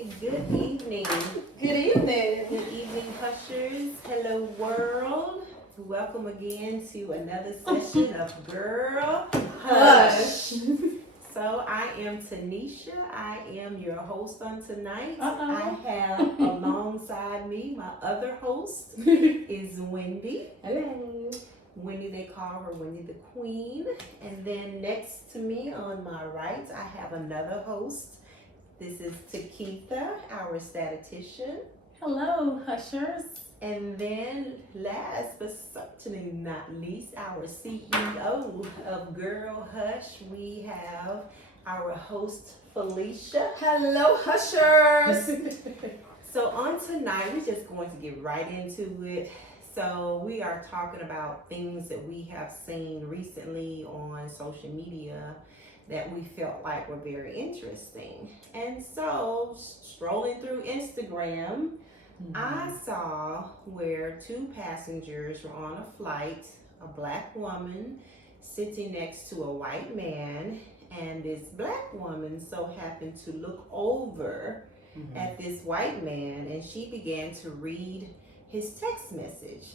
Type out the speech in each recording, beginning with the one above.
Good evening. Good evening. Good evening, Hushers. Hello, world. Welcome again to another session of Girl Hush. So I am Tanisha. I am your host on tonight. I have alongside me my other host is Wendy. Hello. Wendy, they call her Wendy the Queen. And then next to me on my right, I have another host. This is Takitha, our statistician. Hello, Hushers. And then last but certainly not least, our CEO of Girl Hush, we have our host Felicia. Hello, Hushers. So on tonight, we're just going to get right into it. So we are talking about things that we have seen recently on social media that we felt like were very interesting. And so strolling through Instagram, I saw where two passengers were on a flight, a black woman sitting next to a white man, and this black woman so happened to look over at this white man, and she began to read his text message.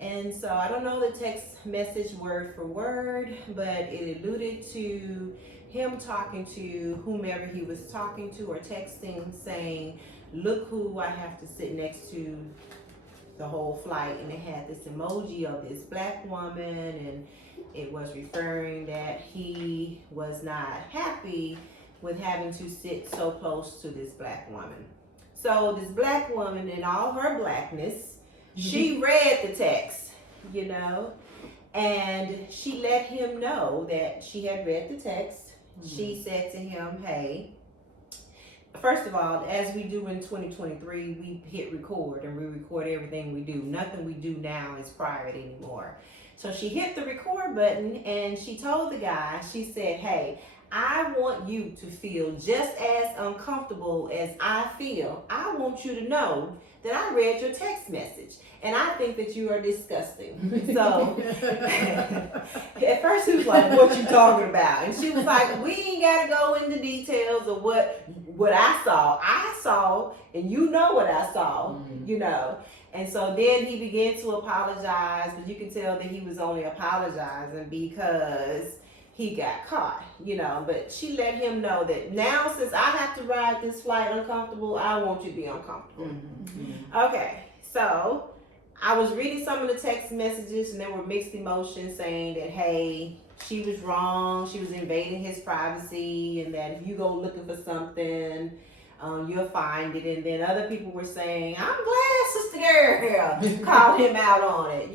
And so I don't know the text message word for word, but it alluded to him talking to whomever he was talking to or texting, saying, "Look who I have to sit next to the whole flight." And it had this emoji of this black woman, and it was referring that he was not happy with having to sit so close to this black woman. So this black woman, in all her blackness, she read the text, and she let him know that she had read the text. She said to him, "Hey, first of all, as we do in 2023, we hit record and we record everything we do. Nothing we do now is private anymore." So she hit the record button and she told the guy, she said, "Hey, I want you to feel just as uncomfortable as I feel. I want you to know that I read your text message, and I think that you are disgusting." So at first he was like, "What you talking about?" And she was like, "We ain't gotta go into details of what I saw. I saw, and you know what I saw, And so then he began to apologize, but you can tell that he was only apologizing because he got caught, but she let him know that now, since I have to ride this flight uncomfortable, I want you to be uncomfortable. Okay, so I was reading some of the text messages and there were mixed emotions saying that, hey, she was wrong, she was invading his privacy, and that if you go looking for something, you'll find it. And then other people were saying, "I'm glad Sister Girl called him out on it,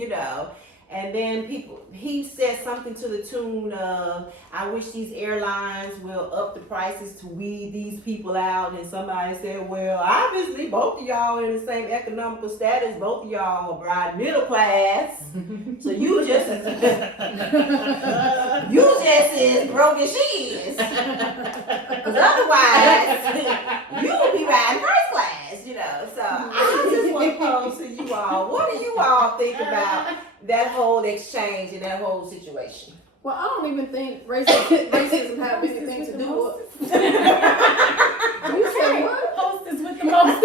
And then he said something to the tune of, "I wish these airlines will up the prices to weed these people out." And somebody said, "Well, obviously both of y'all are in the same economical status. Both of y'all are broad middle class. So you just as broke as she is. Because otherwise, you would be riding first class, So I just want to pose to you all, what do you all think about that whole exchange and that whole situation? Well, I don't even think racism have anything to do with it. You say what? Hostess with the most.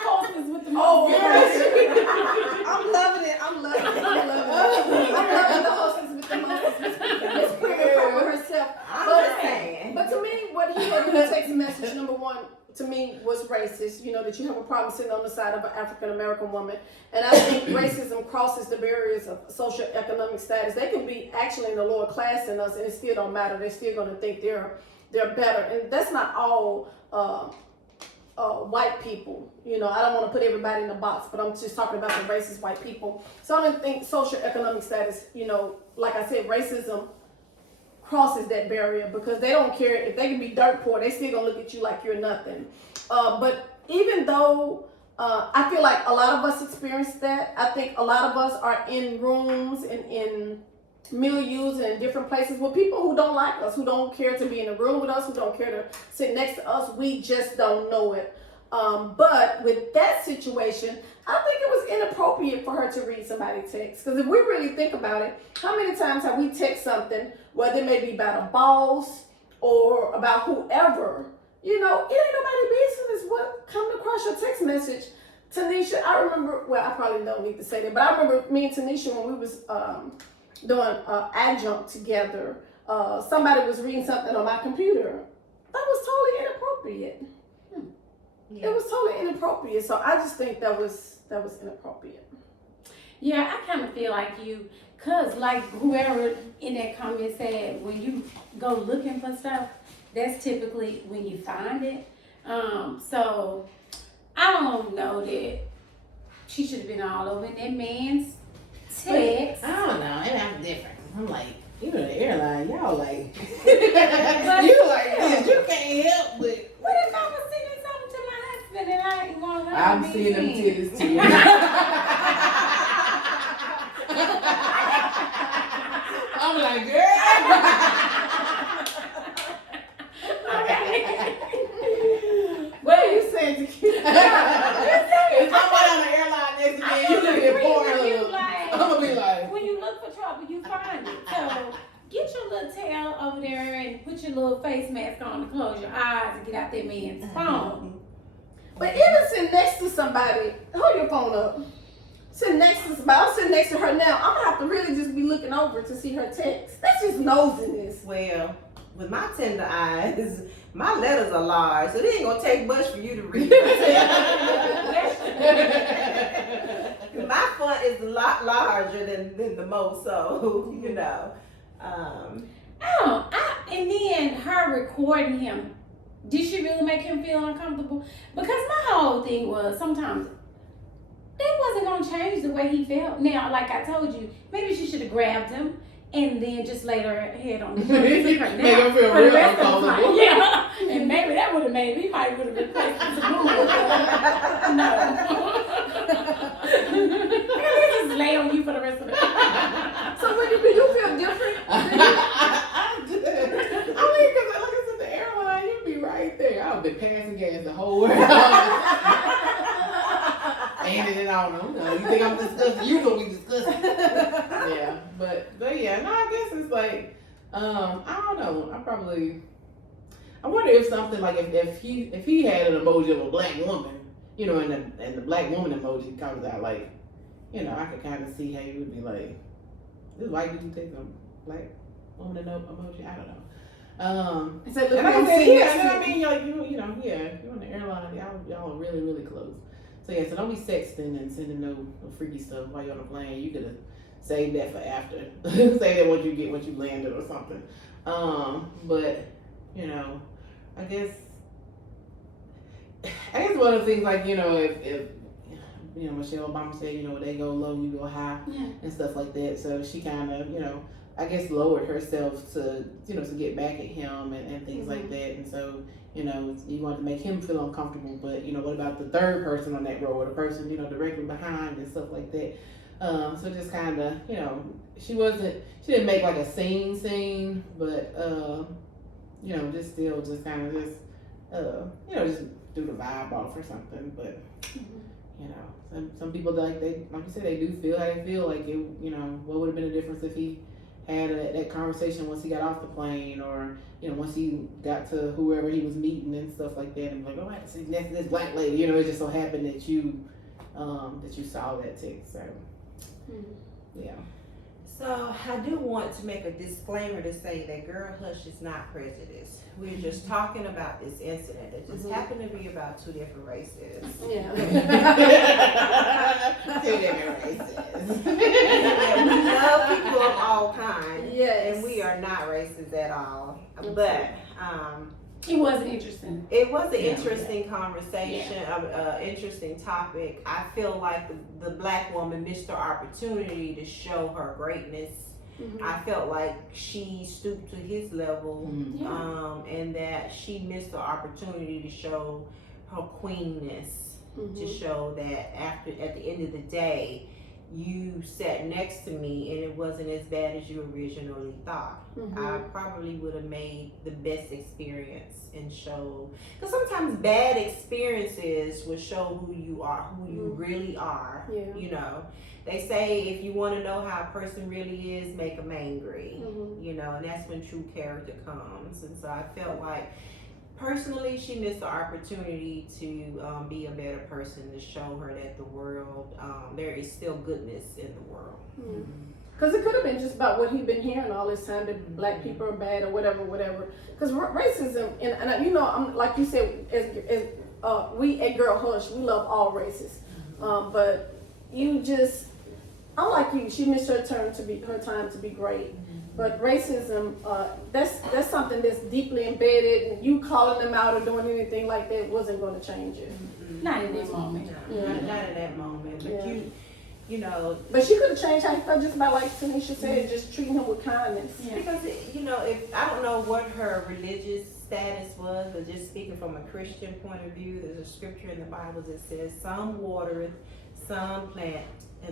Hostess with the most. Oh, I'm loving it. I'm loving the hostess with the most. It's pretty proud of herself. But to me, what he had in the text message, number one, to me was racist, that you have a problem sitting on the side of an African American woman. And I think racism crosses the barriers of social economic status. They can be actually in a lower class than us and it still don't matter. They're still going to think they're better. And that's not all white people. I don't want to put everybody in a box, but I'm just talking about the racist white people. So I don't think social economic status, like I said, racism crosses that barrier because they don't care if they can be dirt poor, they still gonna look at you like you're nothing. But even though I feel like a lot of us experience that, I think a lot of us are in rooms and in milieus and in different places with people who don't like us, who don't care to be in a room with us, who don't care to sit next to us. We just don't know it. But with that situation, I think it was inappropriate for her to read somebody's text. Because if we really think about it, how many times have we text something, whether it may be about a boss or about whoever, You know, it ain't nobody's business what come across your text message. Tanisha, I remember, well, I probably don't need to say that, but I remember me and Tanisha when we was doing adjunct together, somebody was reading something on my computer. That was totally inappropriate. Yeah. It was totally inappropriate. So I just think that was inappropriate. Yeah, I kind of feel like you, cause like whoever in that comment said, when you go looking for stuff, that's typically when you find it. So I don't know that she should have been all over in that man's text. I don't know, and I'm different. I'm like, you know, the airline, y'all like, you like this, you can't help but. What if I was sending something to my husband and I ain't want her I'm to be seeing them seen? titties too. I'm like, What are you saying to kids? if somebody on the airline next to me, you look at porn, Like, I'm gonna be like, when you look for trouble, you find it. So get your little tail over there and put your little face mask on to close your eyes and get out that man's phone. But even sitting next to somebody, hold your phone up. Sitting next to somebody, I'm sitting next to her now. I'm gonna have to really just be looking over to see her text. That's just nosiness. Well, with my tender eyes, my letters are large, so it ain't gonna take much for you to read. My font is a lot larger than the most, so you know. And then her recording him, did she really make him feel uncomfortable? Because my whole thing was sometimes that wasn't gonna change the way he felt. Now, like I told you, maybe she should have grabbed him and then just laid her head on the shoulder. Make her feel for the real rest of the uncomfortable. time. Yeah, and maybe that would have made me might would have replaced some moves. No. Maybe just lay on you for the rest of the time. So when do you feel different? I mean, cause like I said, the airline, you'd be right there. I've been passing gas the whole way. Handing it on them. No, you think I'm disgusting? You gonna be disgusting. Yeah, but yeah, no, I guess it's like, I don't know. I wonder if something like if he had an emoji of a black woman, you know, and the black woman emoji comes out, like, you know, I could kind of see how you would be like, this white dude take a black woman emoji. I don't know. So look, And like I I'm said, sitting yeah, next to I mean, like, you know, yeah, you're on the airline, y'all are really, really close. So yeah, so don't be sexting and sending no freaky stuff while you're on the plane. You could have saved that for after. Save that once you landed or something. But you know, I guess one of the things, like, you know, if you know, Michelle Obama said, you know, they go low, you go high, and stuff like that. So she kind of, you know, I guess lowered herself to, you know, to get back at him and things like that. And so, you know, you wanted to make him feel uncomfortable, but, you know, what about the third person on that row, or the person, you know, directly behind and stuff like that. So just kind of, you know, she didn't make like a scene, but, you know, just still just kind of just, you know, just do the vibe off or something. But, you know, some people, like you said, they do feel how they feel. Like, it, you know, what would have been the difference if he had that conversation once he got off the plane, or, you know, once he got to whoever he was meeting and stuff like that, and like, oh, I had to see this black lady, you know, it just so happened that you saw that text. So yeah. So I do want to make a disclaimer to say that Girl Hush is not prejudice. We're just talking about this incident that just happened to be about two different races. Yeah. Two different races. And we love people of all kinds. Yes. And we are not racist at all. But It wasn't interesting. it was an interesting conversation, interesting topic. I feel like the black woman missed her opportunity to show her greatness. I felt like she stooped to his level, and that she missed the opportunity to show her queenness, to show that at the end of the day, you sat next to me and it wasn't as bad as you originally thought. I probably would have made the best experience and show, because sometimes bad experiences will show who you are, who you really are. You know, they say if you want to know how a person really is, make them angry. You know, and that's when true character comes. And so I felt like personally, she missed the opportunity to be a better person, to show her that the world, there is still goodness in the world. Because it could have been just about what he'd been hearing all this time, that black people are bad or whatever. Because racism, and you know, I'm like you said, as we at Girl Hush, we love all races. But you just, I'm like you, she missed her time to be great. But racism, that's something that's deeply embedded, and you calling them out or doing anything like that wasn't going to change it. Not in that moment. Not in that moment. But you know. But she could have changed how he felt, just about like Tanisha said, just treating him with kindness. Yeah. Because, you know, if I don't know what her religious status was, but just speaking from a Christian point of view, there's a scripture in the Bible that says, some watereth, some plant,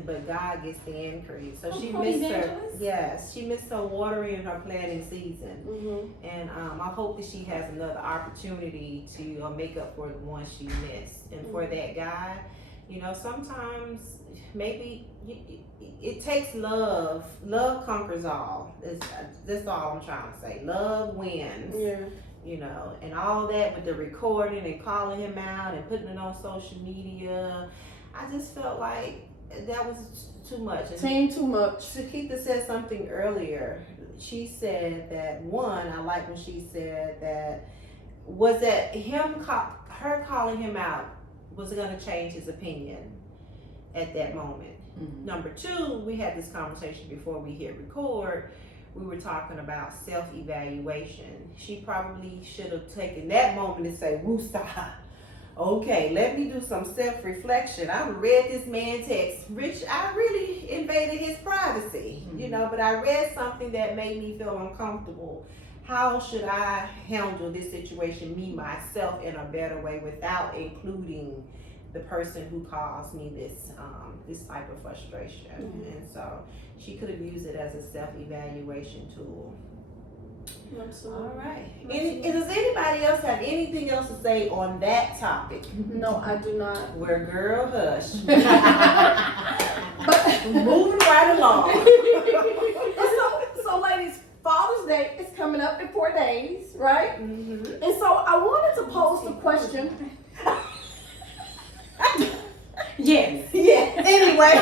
but God gets the increase. So she missed her. Yes, she missed her watering and her planting season. And I hope that she has another opportunity to make up for the one she missed. And for that guy, you know, sometimes maybe it takes love. Love conquers all. That's all I'm trying to say. Love wins. Yeah. You know, and all that with the recording and calling him out and putting it on social media. I just felt like that was too much. Too much. Sakita said something earlier. She said that I like when she said that her calling him out was going to change his opinion at that moment. Number two, we had this conversation before we hit record. We were talking about self-evaluation. She probably should have taken that moment and say, "Woosah. Okay, let me do some self-reflection. I read this man's text. Rich, I really invaded his privacy, you know, but I read something that made me feel uncomfortable. How should I handle this situation, me, myself, in a better way without including the person who caused me this type of frustration?" And so she could have used it as a self-evaluation tool. Absolutely. All right. Does anybody else have anything else to say on that topic? No, I do not. We're Girl Hush. But Moving right along. so ladies, Father's Day is coming up in 4 days, right? And so I wanted to pose the question. Yes. Yeah. Anyway.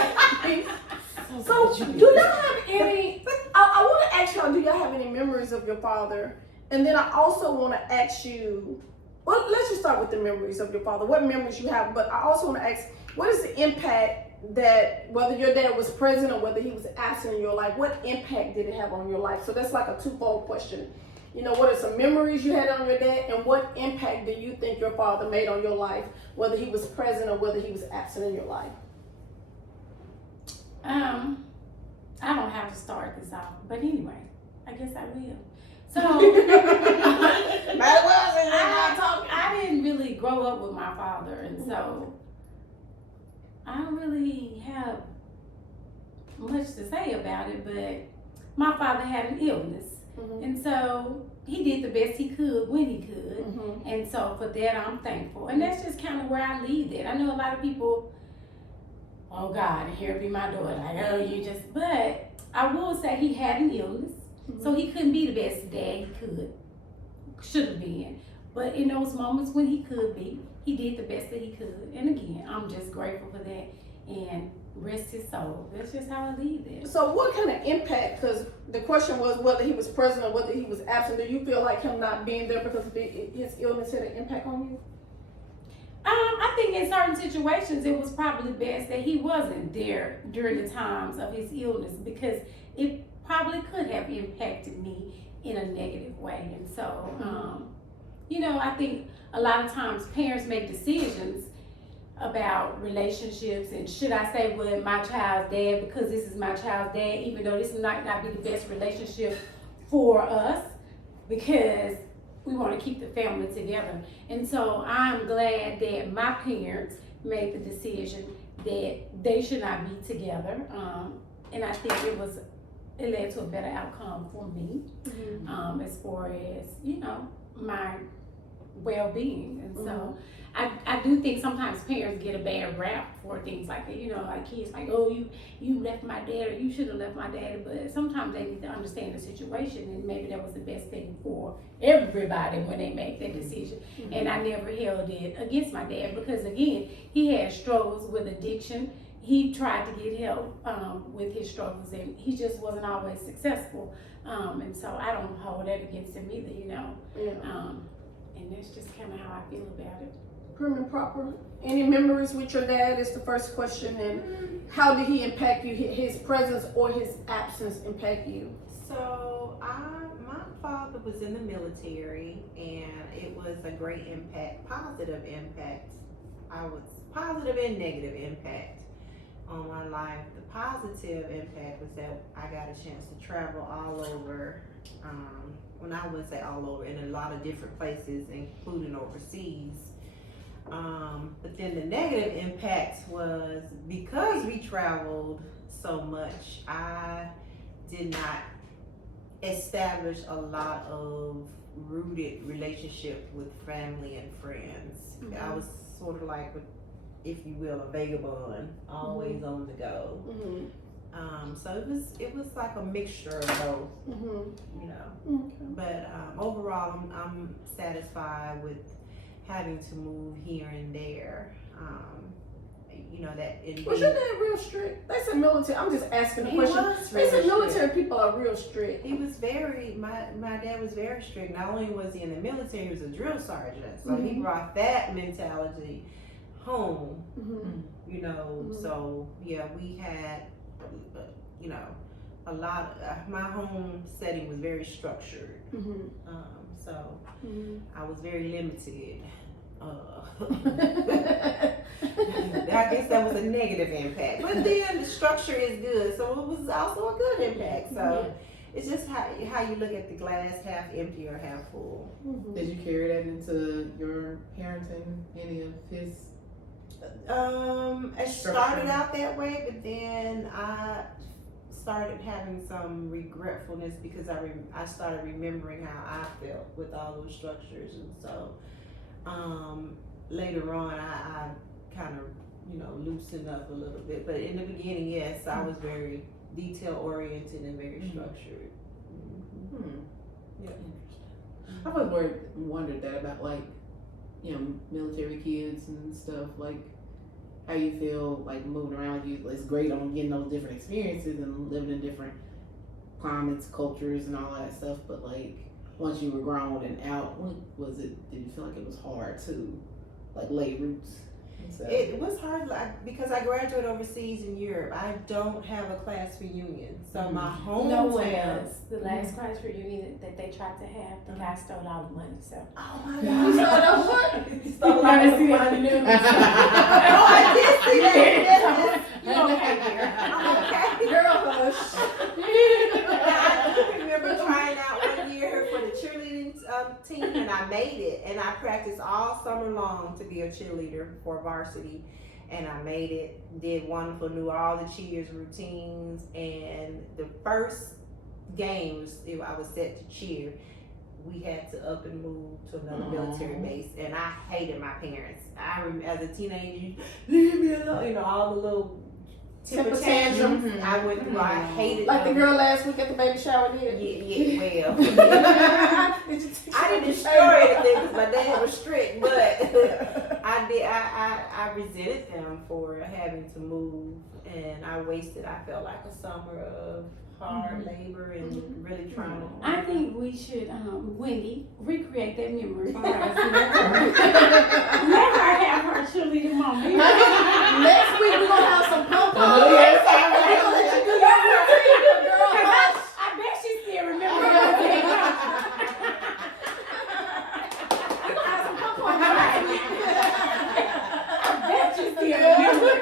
So do y'all have any, I want to ask y'all, do y'all have any memories of your father? And then I also want to ask you, well, let's just start with the memories of your father. What memories you have, but I also want to ask, what is the impact that, whether your dad was present or whether he was absent in your life, what impact did it have on your life? So that's like a twofold question. You know, what are some memories you had on your dad, and what impact do you think your father made on your life, whether he was present or whether he was absent in your life? I don't have to start this off, but anyway, I guess I will. So, I didn't really grow up with my father, and so I don't really have much to say about it, but my father had an illness, and so he did the best he could when he could, and so for that I'm thankful, and that's just kind of where I leave it. I know a lot of people, oh God, here be my daughter, like, oh, you just, but I will say he had an illness, so he couldn't be the best dad he should have been. But in those moments when he could be, he did the best that he could. And again, I'm just grateful for that, and rest his soul. That's just how I leave it. So what kind of impact, because the question was whether he was present or whether he was absent, do you feel like him not being there because of his illness had an impact on you? I think in certain situations it was probably best that he wasn't there during the times of his illness, because it probably could have impacted me in a negative way. And so, you know, I think a lot of times parents make decisions about relationships, and should I say, well, my child's dad, because this is my child's dad, even though this might not be the best relationship for us, because we want to keep the family together. And so I'm glad that my parents made the decision that they should not be together. And I think it led to a better outcome for me, as far as, you know, my well-being. And so I do think sometimes parents get a bad rap for things like that. You know, like kids like, oh, you left my dad, or you should have left my dad. But sometimes they need to understand the situation, and maybe that was the best thing for everybody when they make that decision. And I never held it against my dad, because again, he had struggles with addiction. He tried to get help with his struggles, and he just wasn't always successful. And so I don't hold that against him either, you know. And that's just kind of how I feel about it. Prim and proper. Any memories with your dad is the first question, and how did he impact you? His presence or his absence impact you? So my father was in the military, and it was a great impact, positive impact. I was positive and negative impact on my life. The positive impact was that I got a chance to travel all over. When I would say all over, in a lot of different places, including overseas. But then the negative impact was because we traveled so much, I did not establish a lot of rooted relationship with family and friends. I was sort of like, if you will, a vagabond, always on the go. So it was like a mixture of both, you know. But overall, I'm satisfied with having to move here and there. You know that. Was your dad real strict? They said military. I'm just asking a He question. was They said really military strict. people are real strict. He was very. My dad was very strict. Not only was he in the military, he was a drill sergeant. So he brought that mentality home. You know. So yeah, we had. You know, a lot. My home setting was very structured. So I was very limited. I guess that was a negative impact, but then the structure is good, so it was also a good impact. So it's just how you look at the glass, half empty or half full. Did you carry that into your parenting? Any of his? It started out that way, but then I started having some regretfulness because I started remembering how I felt with all those structures, and so later on I kind of, you know, loosened up a little bit. But in the beginning, yes, I was very detail oriented and very structured. Yeah. I've always wondered that about, like, you know, military kids and stuff, like how you feel like moving around. It's great on getting those different experiences and living in different climates, cultures, and all that stuff. But like, once you were grown and out, did you feel like it was hard to like lay roots? So. It was hard, like, because I graduated overseas in Europe. I don't have a class reunion, so my home No one town. does. The last class reunion that they tried to have, the guy stole all the money. So. Oh my You God! saw that what? You stole all the money. Oh, I did see that. You okay here? I'm okay. Girl, hush. I remember trying out one year for the cheerleading team, and I made it. And I practiced all summer long to be a cheerleader for varsity, and I made it. Did wonderful. Knew all the cheers routines, and the first games I was set to cheer. We had to up and move to another military base, and I hated my parents. As a teenager, leave me alone. You know, all the little temper tantrums I went through. I hated Like the them. girl last week at the baby shower did. Yeah, well. Did you I didn't destroy anything because my dad was strict, but I resented them for having to move, and I felt like a summer of hard labor and really trying to. I think we should, Wendy, recreate that memory for us. Let her have her cheerleading moment. Next week we're gonna have some pom-poms. Yes, We're gonna let you do your routine, girl. Hush. I bet she still remembers everything. We're gonna have some pom-poms next week. I bet you still remember.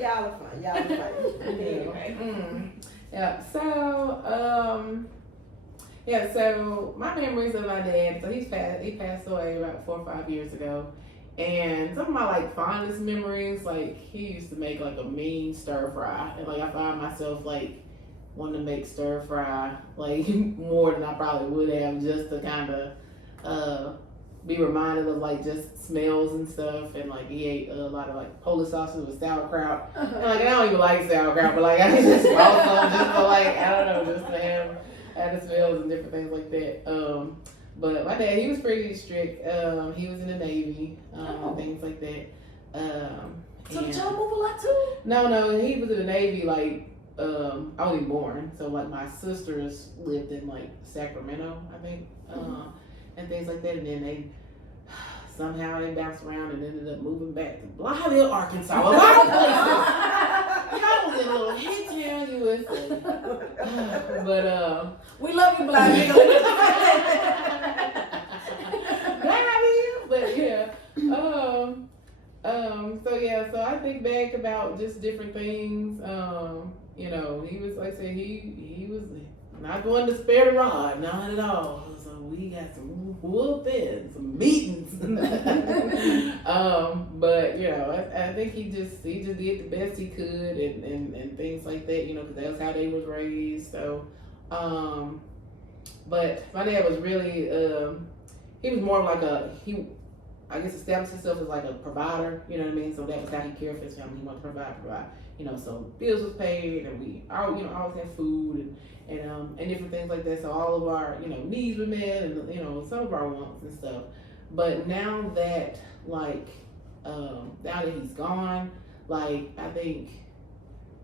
Y'all are fun. Anyway. Yeah. So my memories of my dad. So he passed away about 4 or 5 years ago, and some of my like fondest memories, like he used to make like a mean stir fry, and like I found myself like wanting to make stir fry like more than I probably would have, just to kind of be reminded of like just smells and stuff. And like he ate a lot of like Polish sausage with sauerkraut. And like I don't even like sauerkraut, but like I just bought some just to like, I don't know, just to have the smells and different things like that. But my dad, he was pretty strict. He was in the Navy, things like that. So did y'all move a lot too? No, he was in the Navy like I wasn't born, so like my sisters lived in like Sacramento, I think, and things like that, and then they somehow they bounced around and ended up moving back to Blytheville, Arkansas. A lot of places. I was in a little hick-town, USA. But we love you, Blytheville. but yeah. So I think back about just different things. You know, he was, like I said, he was not going to spare the rod, not at all. So we got some whooping, some beatings. But you know, I think he just did the best he could and things like that. You know, because that's how they was raised. So, but my dad was really, he was more like I guess established himself as like a provider, you know what I mean? So that was how he cared for his family. He wanted to provide, you know, so bills was paid and we all, you know, always had food and different things like that. So all of our, you know, needs were met and, you know, some of our wants and stuff. But now that like, now that he's gone, like I think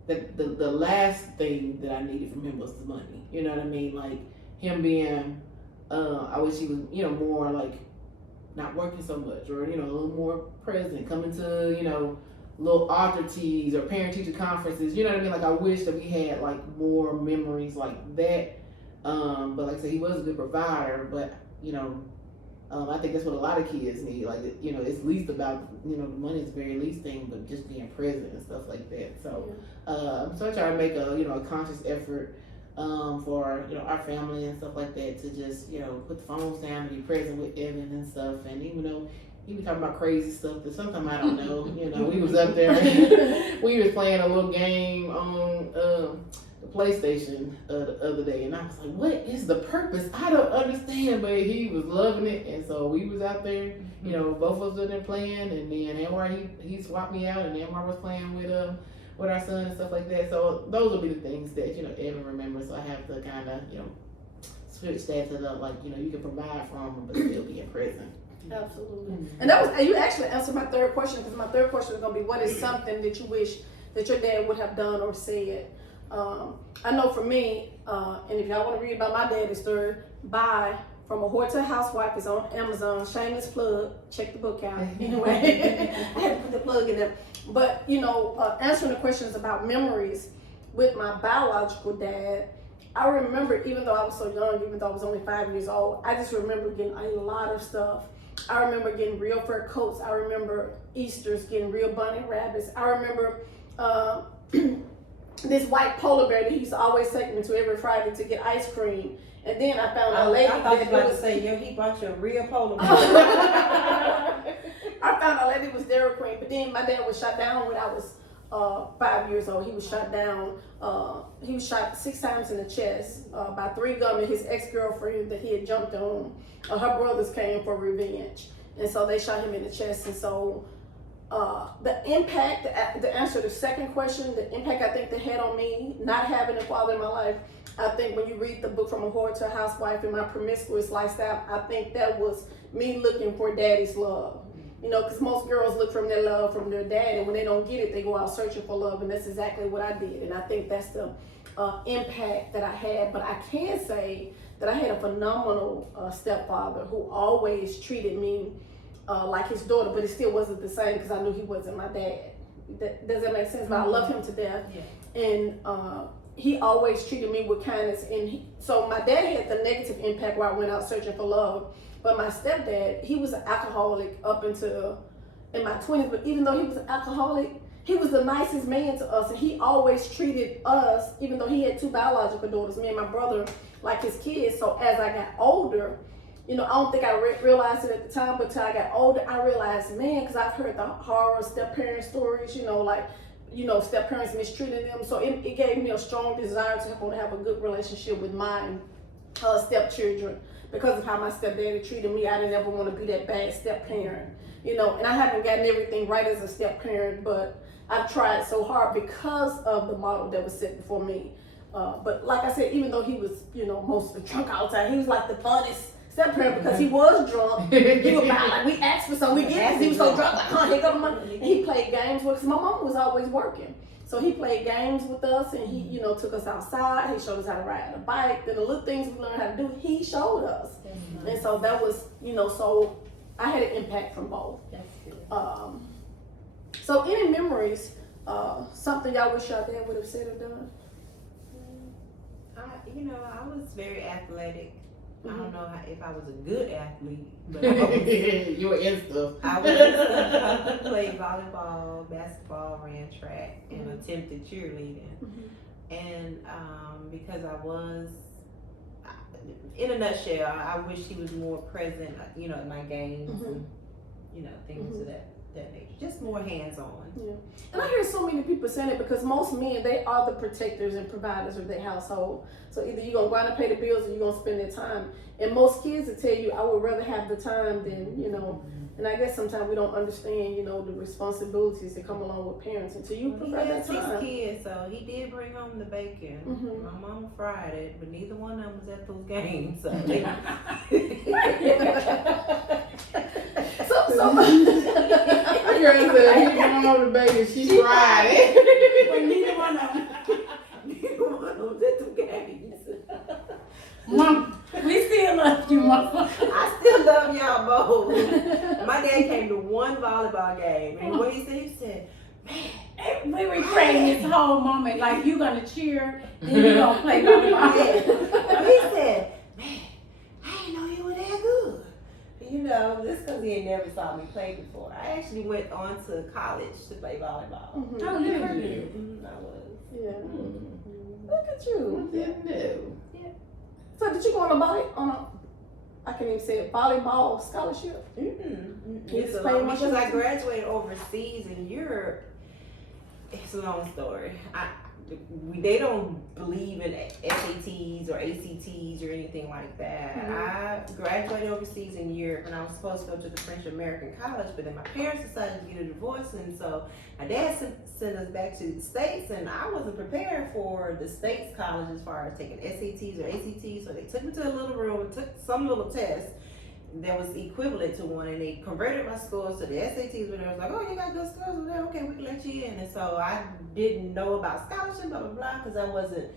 that the last thing that I needed from him was the money. You know what I mean? Like him being, I wish he was, you know, more like, not working so much, or you know, a little more present, coming to, you know, little author teas or parent teacher conferences, you know what I mean? Like I wish that we had like more memories like that. But like I said, he was a good provider, but you know, I think that's what a lot of kids need. Like, you know, it's least about, you know, the money is the very least thing, but just being present and stuff like that. So, so I try to make a conscious effort for, you know, our family and stuff like that to just, you know, put the phones down and be present with Evan and stuff. And even though he was talking about crazy stuff that sometimes I don't know, you know, we was up there and we was playing a little game on the PlayStation the other day, and I was like, what is the purpose? I don't understand, but he was loving it. And so we was out there, you know, both of us were there playing, and then Anwar, he swapped me out, and Anwar was playing with our son and stuff like that. So those will be the things that, you know, Evan remembers. So I have to kind of, you know, switch that to the, like, you know, you can provide for him, but still be in prison. Absolutely. And that was, you actually answered my third question, because my third question was going to be, what is something that you wish that your dad would have done or said? I know for me, and if y'all want to read about my daddy's story, buy From a Whore to a Housewife is on Amazon. Shameless plug. Check the book out. Anyway, I had to put the plug in there. But, you know, answering the questions about memories with my biological dad, I remember, even though I was so young, even though I was only 5 years old, I just remember getting a lot of stuff. I remember getting real fur coats. I remember Easter's getting real bunny rabbits. I remember this white polar bear that he used to always take me to every Friday to get ice cream. And then I found a lady. I thought you were about to say, yo, he brought you a real polar bear. I found a lady was Dairy Queen, but then my dad was shot down when I was 5 years old. He was shot down. He was shot 6 times in the chest by 3 gunmen. His ex-girlfriend that he had jumped on, her brothers came for revenge, and so they shot him in the chest. And so the impact, the answer to the second question, the impact I think they had on me, not having a father in my life, I think when you read the book From a Whore to a Housewife and my promiscuous lifestyle, I think that was me looking for daddy's love. You know, because most girls look from their love from their dad, and when they don't get it, they go out searching for love, and that's exactly what I did. And I think that's the impact that I had. But I can say that I had a phenomenal stepfather who always treated me like his daughter, but it still wasn't the same because I knew he wasn't my dad. Does that make sense? But I love him to death. Yeah. And he always treated me with kindness. And so my dad had the negative impact where I went out searching for love. But my stepdad, he was an alcoholic up until in my 20s. But even though he was an alcoholic, he was the nicest man to us. And he always treated us, even though he had 2 biological daughters, me and my brother, like his kids. So as I got older, you know, I don't think I realized it at the time, but until I got older, I realized, man, because I've heard the horror step-parent stories, you know, like step parents mistreated them. So it gave me a strong desire to have a good relationship with my stepchildren because of how my stepdaddy treated me. I didn't ever want to be that bad step parent, and I haven't gotten everything right as a step parent, but I've tried so hard because of the model that was set before me. But like I said, even though he was, mostly drunk all the time, he was like the funnest step parent because he was drunk. He was about like, we asked for something, we get it. He was so drunk, like, here come money. And he played games with us. My mom was always working. So he played games with us and he, took us outside. He showed us how to ride a bike. Then the little things we learned how to do, he showed us. Mm-hmm. And so that was, so I had an impact from both. That's good. So any memories, something y'all wish y'all dad would have said or done? I was very athletic. Mm-hmm. I don't know if I was a good athlete, but you were in stuff. I was played volleyball, basketball, ran track, and attempted cheerleading. Mm-hmm. And because I was, in a nutshell, I wish he was more present, in my games and things of that nature. Just more hands-on. Yeah. And I hear so many people saying it because most men, they are the protectors and providers of their household. So either you're going to go out and pay the bills or you're going to spend their time. And most kids will tell you, I would rather have the time than, and I guess sometimes we don't understand, the responsibilities that come along with parents until you provide that time. He had 6 kids, so he did bring home the bacon. Mm-hmm. My mama fried it, but neither one of them was at those games. So My girl said he brought home the bacon, she fried it. But neither one of them. Neither one of them was at the games. Mom, we still love you, Mama. I still love y'all both. My dad came to one volleyball game, and what he said, man, we recreating this whole moment like you gonna cheer, then you gonna play volleyball. He said, man, I didn't know you were that good. Just because he had never saw me play before. I actually went on to college to play volleyball. Mm-hmm. Oh, you heard it. I was. Yeah. Mm-hmm. Look at you. Yeah. So did you go on a I can't even say a volleyball scholarship? It's a long, because I graduated overseas in Europe. It's a long story. They don't believe in SATs or ACTs or anything like that. Mm-hmm. I graduated overseas in Europe, and I was supposed to go to the French American College, but then my parents decided to get a divorce, and so my dad sent us back to the States, and I wasn't prepared for the States college as far as taking SATs or ACTs, so they took me to a little room and took some little test that was equivalent to one, and they converted my scores to the SATs, but they was like, oh, you got good scores, well, okay, we can let you in. And so I didn't know about scholarship, blah, blah, blah, because I wasn't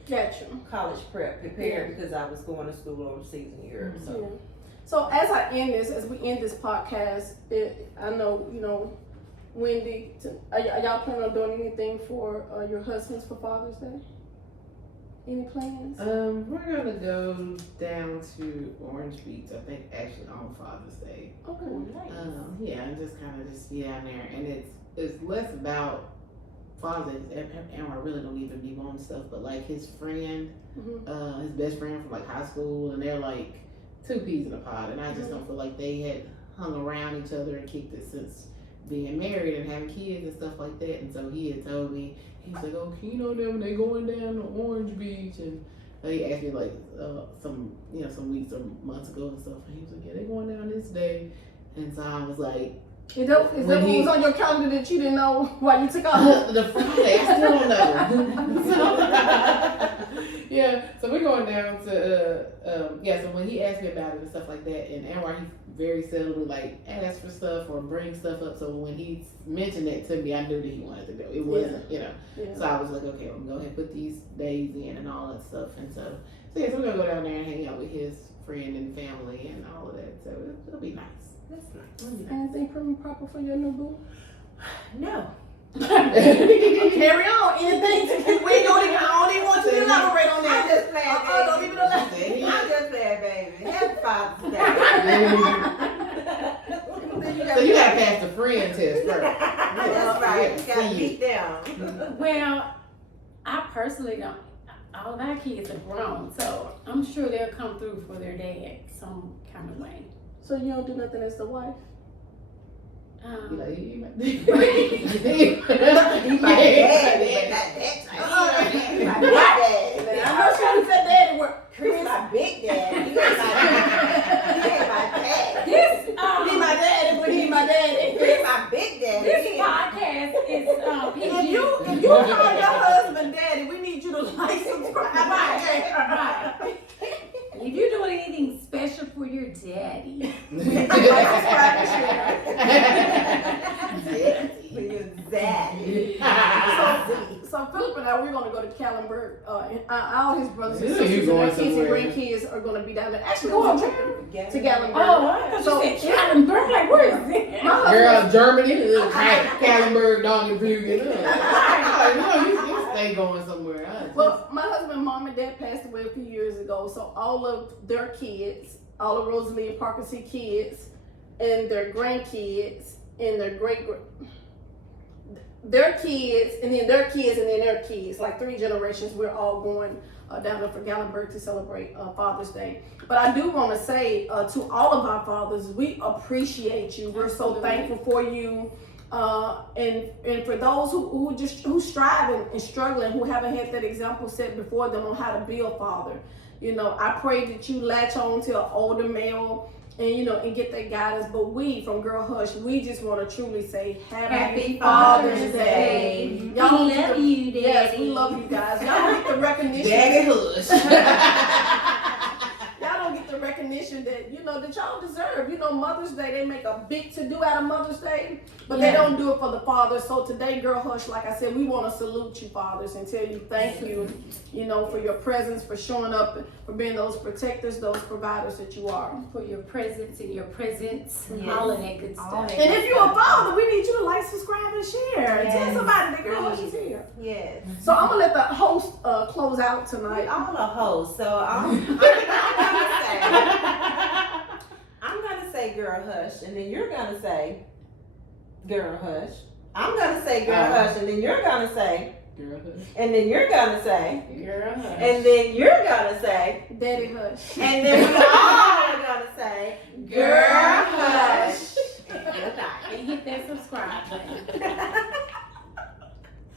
college prepared because I was going to school overseas in Europe. So, So as we end this podcast, I know, Wendy, are y'all planning on doing anything for your husbands for Father's Day? Any plans? We're gonna go down to Orange Beach, I think, actually on Father's Day. Okay, nice. And just kind of be down there, and it's less about Father's Day. And I really don't even be wanting stuff, but like his friend, his best friend from like high school, and they're like 2 peas in a pod, and I just don't feel like they had hung around each other and kicked it since being married and having kids and stuff like that. And so he had told me, he's like, oh, can you know them? They going down to Orange Beach, and he asked me like some weeks or months ago and stuff. And he was like, yeah, they going down this day. And so I was like, is that what was on your calendar that you didn't know why you took off? The Friday, I still don't know. Yeah, so we're going down to so when he asked me about it and stuff like that, and Anwar, he very seldomly like ask for stuff or bring stuff up. So when he mentioned that to me, I knew that he wanted to go. It wasn't, So I was like, okay, I'm going to go ahead and put these days in and all that stuff. And so we're going to go down there and hang out with his friend and family and all of that. So it'll be nice. that's nice. Anything prim and proper for your new boo? No. Carry on. Anything? We don't even want you to elaborate on that. I'm just playing, baby. Don't even elaborate. I'm just playing, baby. Happy Father's Day. So you gotta pass the friend test first. That's right. You gotta beat them. Well, I personally don't. All of our kids are grown, so I'm sure they'll come through for their dad some kind of way. So you don't do nothing as the wife? Be like, he my He my daddy, but not that type. He my big daddy. I know she said daddy word. Chris my big daddy. He ain't my daddy. This He my daddy, but he my daddy. Chris my big daddy. this podcast is If you call your husband daddy, we need you to like, subscribe. Right. If you're doing anything special for your daddy, Like, subscribe and share. Daddy. So Philip and I, we're gonna go to Callenberg. All his brothers and Yeah, sisters you and going their kids and somewhere. grandkids are gonna be down there. Actually, going on trip to Gallenberg. I thought you said Callenberg. Like, where is it? My husband, Girl, Germany, Kallenberg, Dongenbrugge. You stay going somewhere. well, my husband, mom, and dad passed away a few years ago. So all of their kids, all of Rosalie and Parker C kids, and their grandkids, and their kids, and then their kids, and then their kids, like 3 generations, we're all going down there for Gallenberg to celebrate Father's Day. But I do want to say to all of our fathers, we appreciate you. We're so thankful for you. And for those who strive and struggling, who haven't had that example set before them on how to be a father, you know, I pray that you latch on to an older male and, you know, and get that guidance. But we from Girl Hush, we just want to truly say Happy Father's Day. We love you, Daddy. Yes, we love you guys. Y'all don't get the recognition. Daddy Hush. Y'all don't get the recognition that, you know, that y'all deserve. You know, Mother's Day, they make a big to-do out of Mother's Day, but they don't do it for the fathers. So today, Girl Hush, like I said, we want to salute you, fathers, and tell you thank you, you know, for your presence, for showing up, for being those protectors, those providers that you are. For your presence and your presence, Yes. all of that good stuff. And if you're a father, we need you to like, subscribe, and share. Yes. Tell somebody that Girl Hush is here. Yes. So I'm going to let the host close out tonight. I'm a host, so I'm gonna say Girl Hush, and then you're gonna say Girl Hush. I'm gonna say Girl Hush, and then you're gonna say, Girl, and then you're gonna say, Girl, and then you're gonna say, Daddy Hush. and then we all are gonna say Girl Hush. Good night. and hit that subscribe button.